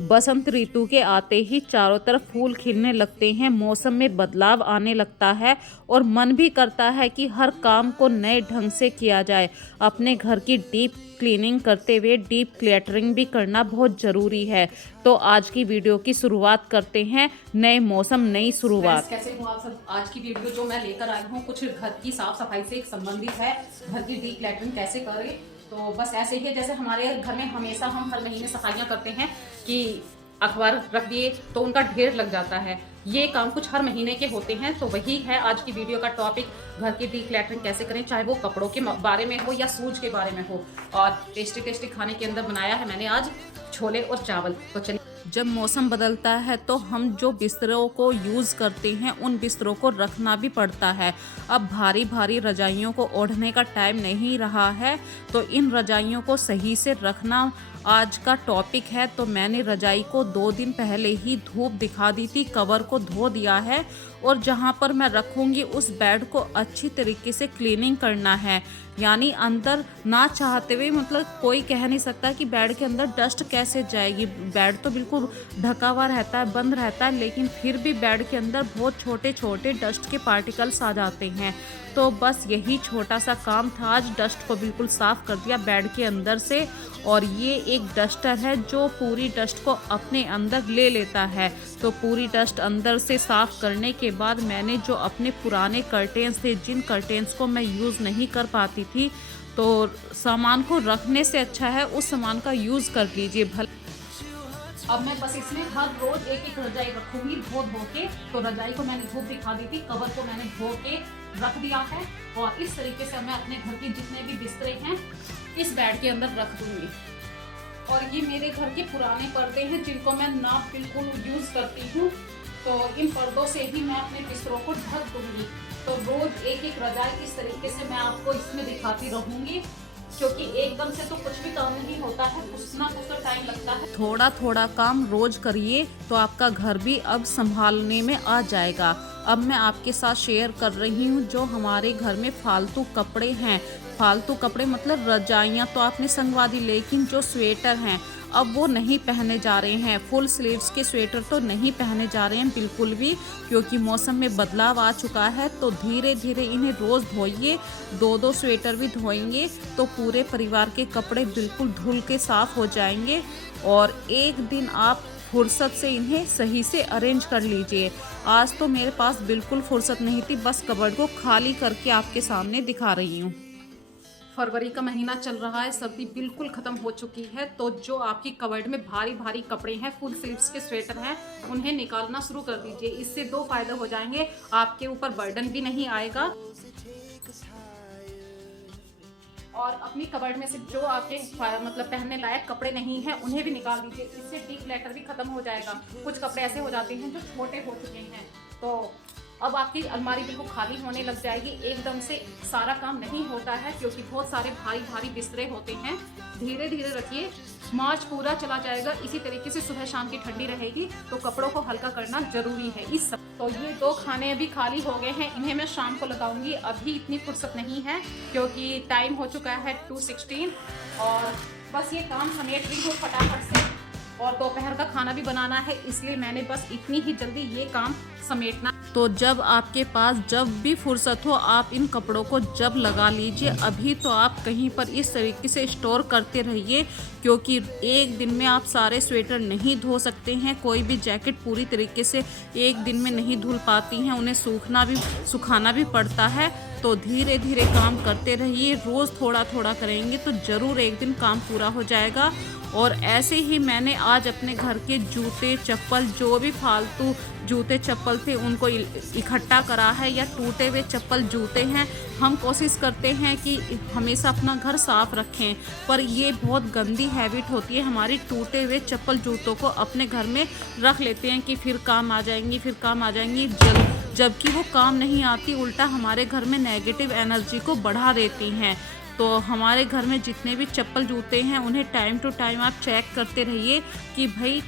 बसंत ऋतु के आते ही चारों तरफ फूल खिलने लगते हैं, मौसम में बदलाव आने लगता है और मन भी करता है कि हर काम को नए ढंग से किया जाए। अपने घर की डीप क्लीनिंग करते हुए डीप क्लियटरिंग भी करना बहुत ज़रूरी है। तो आज की वीडियो की शुरुआत करते हैं। नए मौसम नई शुरुआत। कैसे हो आप सब। आज की वीडियो जो मैं लेकर आई हूँ कुछ घर की साफ सफाई से संबंधित है। घर की डीप क्लीनिंग कैसे करें, तो बस ऐसे ही है जैसे हमारे घर में हमेशा हम हर महीने सफाइयाँ करते हैं कि अखबार रख दिए तो उनका ढेर लग जाता है। ये काम कुछ हर महीने के होते हैं, तो वही है आज की वीडियो का टॉपिक। घर की डीप क्लीनिंग कैसे करें, चाहे वो कपड़ों के बारे में हो या सूज के बारे में हो। और टेस्टी टेस्टी खाने के अंदर बनाया है मैंने आज छोले और चावल। तो चलिए, जब मौसम बदलता है तो हम जो बिस्तरों को यूज़ करते हैं उन बिस्तरों को रखना भी पड़ता है। अब भारी भारी रजाइयों को ओढ़ने का टाइम नहीं रहा है, तो इन रजाइयों को सही से रखना आज का टॉपिक है। तो मैंने रजाई को 2 दिन पहले ही धूप दिखा दी थी, कवर को धो दिया है और जहाँ पर मैं रखूँगी उस बेड को अच्छी तरीके से क्लीनिंग करना है। यानी अंदर ना चाहते हुए, मतलब कोई कह नहीं सकता कि बेड के अंदर डस्ट कैसे जाएगी। बेड तो बिल्कुल ढका हुआ रहता है, बंद रहता है, लेकिन फिर भी बेड के अंदर बहुत छोटे छोटे डस्ट के पार्टिकल्स आ जाते हैं। तो बस यही छोटा सा काम था, आज डस्ट को बिल्कुल साफ़ कर दिया बेड के अंदर से। और ये एक डस्टर है जो पूरी डस्ट को अपने अंदर ले लेता है। तो पूरी डस्ट अंदर से साफ़ करने के बाद मैंने जो अपने पुराने कर्टेंस थे, जिन कर्टेंस को मैं यूज़ नहीं कर पाती थी, तो सामान को रखने से अच्छा है उस सामान का यूज़ कर लीजिए भले। अब मैं बस इसमें हर रोज एक एक रजाई रखूंगी धो धो के। तो रजाई को मैंने धूप दिखा दी थी, कवर को मैंने धो के रख दिया है और इस तरीके से मैं अपने घर की जितने भी बिस्तरे हैं इस बेड के अंदर रख दूंगी। और ये मेरे घर के पुराने पर्दे हैं जिनको मैं ना बिल्कुल यूज करती हूँ, तो इन पर्दों से ही मैं अपने बिस्तरों को ढक दूंगी। तो रोज एक एक रजाई इस तरीके से मैं आपको इसमें दिखाती रहूंगी, क्योंकि एकदम से तो कुछ भी काम नहीं होता है, कुछ ना कुछ तो टाइम लगता है। थोड़ा थोड़ा काम रोज करिए तो आपका घर भी अब संभालने में आ जाएगा। अब मैं आपके साथ शेयर कर रही हूँ जो हमारे घर में फालतू कपड़े हैं। फालतू कपड़े मतलब रजाइयाँ तो आपने संगवा दी, लेकिन जो स्वेटर हैं अब वो नहीं पहने जा रहे हैं। फुल स्लीव्स के स्वेटर तो नहीं पहने जा रहे हैं बिल्कुल भी, क्योंकि मौसम में बदलाव आ चुका है। तो धीरे धीरे इन्हें रोज़ धोइए, 2-2 स्वेटर भी धोएंगे तो पूरे परिवार के कपड़े बिल्कुल धुल के साफ़ हो जाएंगे। और एक दिन आप फुर्सत से इन्हें सही से अरेंज कर लीजिए। आज तो मेरे पास बिल्कुल फुर्सत नहीं थी, बस कबर्ड को खाली करके आपके सामने दिखा रही हूँ। फरवरी का महीना चल रहा है, सर्दी बिल्कुल खत्म हो चुकी है। तो जो आपकी कबर्ड में भारी भारी कपड़े हैं, फुल स्लीव्स के स्वेटर हैं, उन्हें निकालना शुरू कर दीजिए। इससे 2 फायदे हो जाएंगे, आपके ऊपर बर्डन भी नहीं आएगा और अपनी कबर्ड में से जो आपके मतलब पहनने लायक कपड़े नहीं हैं उन्हें भी निकाल दीजिए। इससे डीप क्लटर भी खत्म हो जाएगा। कुछ कपड़े ऐसे हो जाते हैं जो छोटे हो चुके हैं, तो अब आपकी अलमारी बिल्कुल खाली होने लग जाएगी। एकदम से सारा काम नहीं होता है क्योंकि बहुत सारे भारी भारी बिस्तरे होते हैं। धीरे धीरे रखिए, मार्च पूरा चला जाएगा। इसी तरीके से सुबह शाम की ठंडी रहेगी, तो कपड़ों को हल्का करना जरूरी है इस सब। तो ये 2 खाने अभी खाली हो गए हैं, इन्हें मैं शाम को लगाऊंगी। अभी इतनी फुर्सत नहीं है क्योंकि टाइम हो चुका है 2:16 और बस ये काम समेट रही हूँ फटाफट से। और दोपहर का खाना भी बनाना है, इसलिए मैंने बस इतनी ही जल्दी ये काम समेटना। तो जब आपके पास जब भी फुर्सत हो आप इन कपड़ों को जब लगा लीजिए। अभी तो आप कहीं पर इस तरीके से स्टोर करते रहिए, क्योंकि एक दिन में आप सारे स्वेटर नहीं धो सकते हैं। कोई भी जैकेट पूरी तरीके से एक दिन में नहीं धुल पाती हैं, उन्हें सुखाना भी पड़ता है। तो धीरे धीरे काम करते रहिए, रोज़ थोड़ा थोड़ा करेंगे तो ज़रूर एक दिन काम पूरा हो जाएगा। और ऐसे ही मैंने आज अपने घर के जूते चप्पल, जो भी फालतू जूते चप्पल थे उनको इकट्ठा करा है, या टूटे हुए चप्पल जूते हैं। हम कोशिश करते हैं कि हमेशा अपना घर साफ रखें, पर ये बहुत गंदी हैबिट होती है हमारी। टूटे हुए चप्पल जूतों को अपने घर में रख लेते हैं कि फिर काम आ जाएंगी, जबकि वो काम नहीं आती, उल्टा हमारे घर में नेगेटिव एनर्जी को बढ़ा देती हैं। तो हमारे घर में जितने भी चप्पल जूते हैं उन्हें टाइम टू टाइम आप चेक करते रहिए कि भाई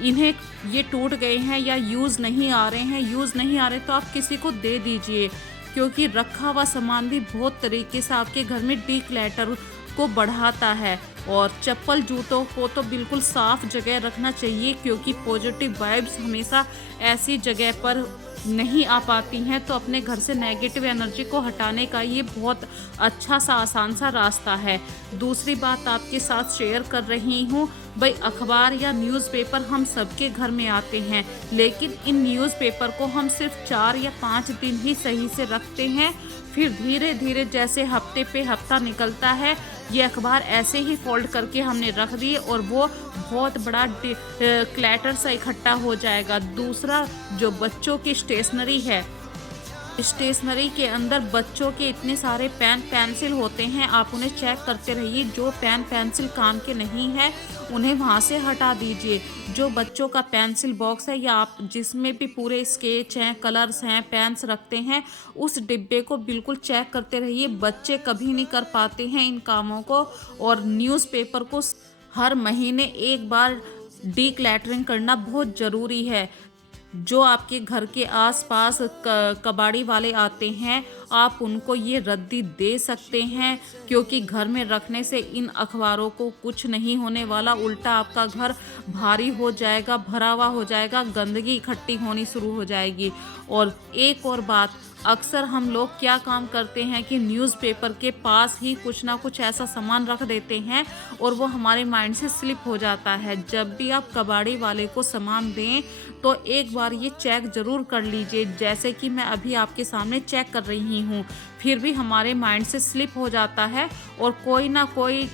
इन्हें ये टूट गए हैं या यूज़ नहीं आ रहे तो आप किसी को दे दीजिए, क्योंकि रखा हुआ सामान भी बहुत तरीके से आपके घर में डिक्लटर को बढ़ाता है। और चप्पल जूतों को तो बिल्कुल साफ जगह रखना चाहिए, क्योंकि पॉजिटिव वाइब्स हमेशा ऐसी जगह पर नहीं आ पाती हैं। तो अपने घर से नेगेटिव एनर्जी को हटाने का ये बहुत अच्छा सा आसान सा रास्ता है। दूसरी बात आपके साथ शेयर कर रही हूँ, भाई अखबार या न्यूज़पेपर हम सबके घर में आते हैं, लेकिन इन न्यूज़पेपर को हम सिर्फ 4 या 5 दिन ही सही से रखते हैं। फिर धीरे धीरे जैसे हफ्ते पे हफ्ता निकलता है, ये अखबार ऐसे ही फोल्ड करके हमने रख दिए और वो बहुत बड़ा क्लैटर सा इकट्ठा हो जाएगा। दूसरा, जो बच्चों की स्टेशनरी है, स्टेशनरी के अंदर बच्चों के इतने सारे पेन पेंसिल होते हैं, आप उन्हें चेक करते रहिए। जो पेन पेंसिल काम के नहीं है उन्हें वहाँ से हटा दीजिए। जो बच्चों का पेंसिल बॉक्स है या आप जिसमें भी पूरे स्केच हैं, कलर्स हैं, पेन्स रखते हैं, उस डिब्बे को बिल्कुल चेक करते रहिए। बच्चे कभी नहीं कर पाते हैं इन कामों को। और न्यूज़पेपर को हर महीने एक बार डीक्लैटरिंग करना बहुत ज़रूरी है। जो आपके घर के आसपास कबाड़ी वाले आते हैं, आप उनको ये रद्दी दे सकते हैं, क्योंकि घर में रखने से इन अखबारों को कुछ नहीं होने वाला, उल्टा आपका घर भारी हो जाएगा, भरा हुआ हो जाएगा, गंदगी इकट्ठी होनी शुरू हो जाएगी। और एक और बात, अक्सर हम लोग क्या काम करते हैं कि न्यूज़पेपर के पास ही कुछ ना कुछ ऐसा सामान रख देते हैं और वो हमारे माइंड से स्लिप हो जाता है। जब भी आप कबाड़ी वाले को सामान दें तो एक बार ये चेक ज़रूर कर लीजिए, जैसे कि मैं अभी आपके सामने चेक कर रही हूँ। फिर भी हमारे माइंड से स्लिप हो जाता है और कोई ना कोई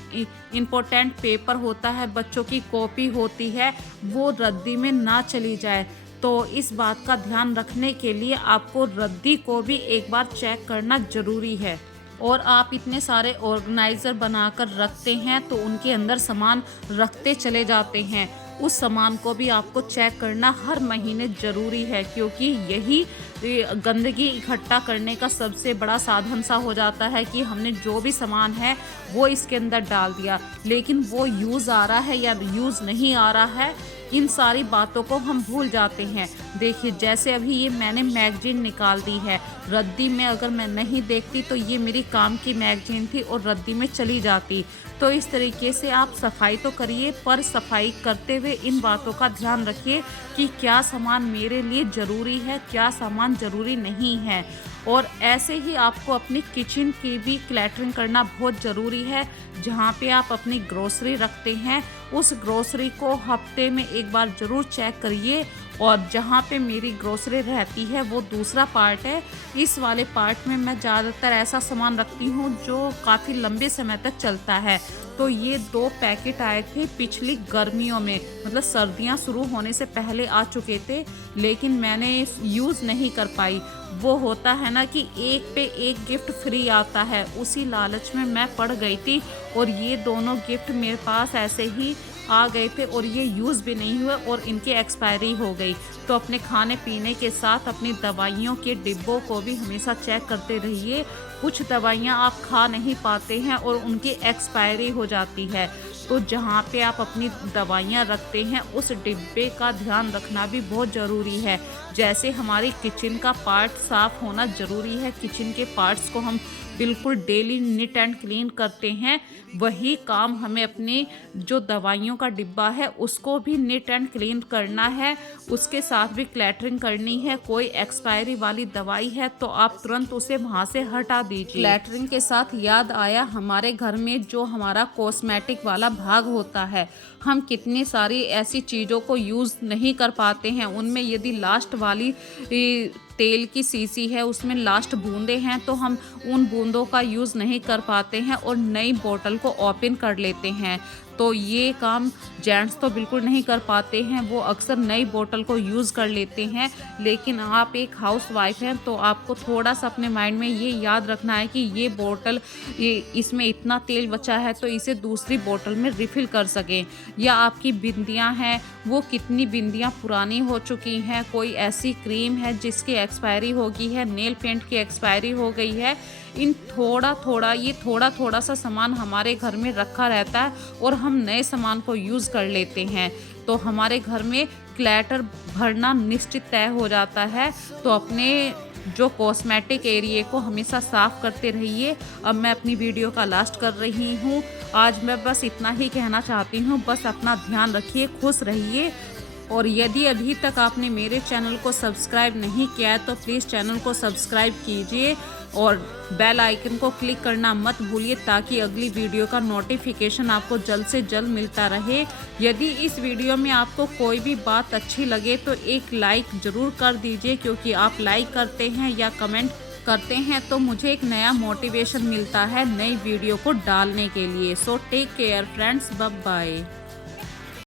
इम्पोर्टेंट पेपर होता है, बच्चों की कॉपी होती है, वो रद्दी में ना चली जाए। तो इस बात का ध्यान रखने के लिए आपको रद्दी को भी एक बार चेक करना ज़रूरी है। और आप इतने सारे ऑर्गेनाइज़र बनाकर रखते हैं तो उनके अंदर सामान रखते चले जाते हैं, उस सामान को भी आपको चेक करना हर महीने ज़रूरी है, क्योंकि यही गंदगी इकट्ठा करने का सबसे बड़ा साधन सा हो जाता है कि हमने जो भी सामान है वो इसके अंदर डाल दिया, लेकिन वो यूज़ आ रहा है या यूज़ नहीं आ रहा है, इन सारी बातों को हम भूल जाते हैं। देखिए, जैसे अभी ये मैंने मैगजीन निकाल दी है, रद्दी में अगर मैं नहीं देखती तो ये मेरी काम की मैगजीन थी और रद्दी में चली जाती। तो इस तरीके से आप सफाई तो करिए, पर सफाई करते हुए इन बातों का ध्यान रखिए कि क्या सामान मेरे लिए ज़रूरी है, क्या सामान ज़रूरी नहीं है। और ऐसे ही आपको अपनी किचन की भी क्लैटरिंग करना बहुत ज़रूरी है। जहाँ पे आप अपनी ग्रोसरी रखते हैं, उस ग्रोसरी को हफ्ते में एक बार ज़रूर चेक करिए। और जहाँ पे मेरी ग्रोसरी रहती है वो दूसरा पार्ट है, इस वाले पार्ट में मैं ज़्यादातर ऐसा सामान रखती हूँ जो काफ़ी लंबे समय तक चलता है। तो ये 2 पैकेट आए थे पिछली गर्मियों में, मतलब सर्दियाँ शुरू होने से पहले आ चुके थे, लेकिन मैंने यूज़ नहीं कर पाई। वो होता है ना कि एक पे एक गिफ्ट फ्री आता है, उसी लालच में मैं पड़ गई थी और ये दोनों गिफ्ट मेरे पास ऐसे ही आ गए थे और ये यूज़ भी नहीं हुए और इनकी एक्सपायरी हो गई। तो अपने खाने पीने के साथ अपनी दवाइयों के डिब्बों को भी हमेशा चेक करते रहिए। कुछ दवाइयाँ आप खा नहीं पाते हैं और उनकी एक्सपायरी हो जाती है, तो जहाँ पे आप अपनी दवाइयाँ रखते हैं उस डिब्बे का ध्यान रखना भी बहुत ज़रूरी है। जैसे हमारी किचन का पार्ट साफ़ होना ज़रूरी है, किचन के पार्ट्स को हम बिल्कुल डेली नीट एंड क्लीन करते हैं, वही काम हमें अपनी जो दवाइयों का डिब्बा है उसको भी नीट एंड क्लीन करना है, उसके साथ भी क्लैटरिंग करनी है। कोई एक्सपायरी वाली दवाई है तो आप तुरंत उसे वहाँ से हटा दीजिए। क्लैटरिंग के साथ याद आया, हमारे घर में जो हमारा कॉस्मेटिक वाला भाग होता है, हम कितनी सारी ऐसी चीज़ों को यूज़ नहीं कर पाते हैं, उनमें यदि लास्ट वाली तेल की शीशी है, उसमें लास्ट बूंदे हैं, तो हम उन बूंदों का यूज़ नहीं कर पाते हैं और नई बोतल को ओपन कर लेते हैं। तो ये काम जेंट्स तो बिल्कुल नहीं कर पाते हैं, वो अक्सर नई बोतल को यूज़ कर लेते हैं। लेकिन आप एक हाउस वाइफ हैं तो आपको थोड़ा सा अपने माइंड में ये याद रखना है कि ये बोतल, इसमें इतना तेल बचा है तो इसे दूसरी बोतल में रिफ़िल कर सकें। या आपकी बिंदियाँ हैं, वो कितनी बिंदियाँ पुरानी हो चुकी हैं, कोई ऐसी क्रीम है जिसकी एक्सपायरी हो गई है, नेल पेंट की एक्सपायरी हो गई है, इन थोड़ा थोड़ा सा सामान हमारे घर में रखा रहता है और हम नए सामान को यूज़ कर लेते हैं, तो हमारे घर में क्लैटर भरना निश्चित तय हो जाता है। तो अपने जो कॉस्मेटिक एरिया को हमेशा साफ़ करते रहिए। अब मैं अपनी वीडियो का लास्ट कर रही हूँ। आज मैं बस इतना ही कहना चाहती हूँ, बस अपना ध्यान रखिए, खुश रहिए। और यदि अभी तक आपने मेरे चैनल को सब्सक्राइब नहीं किया है तो प्लीज़ चैनल को सब्सक्राइब कीजिए और बेल आइकन को क्लिक करना मत भूलिए, ताकि अगली वीडियो का नोटिफिकेशन आपको जल्द से जल्द मिलता रहे। यदि इस वीडियो में आपको कोई भी बात अच्छी लगे तो एक लाइक ज़रूर कर दीजिए, क्योंकि आप लाइक करते हैं या कमेंट करते हैं तो मुझे एक नया मोटिवेशन मिलता है नई वीडियो को डालने के लिए। So take care friends, bye bye.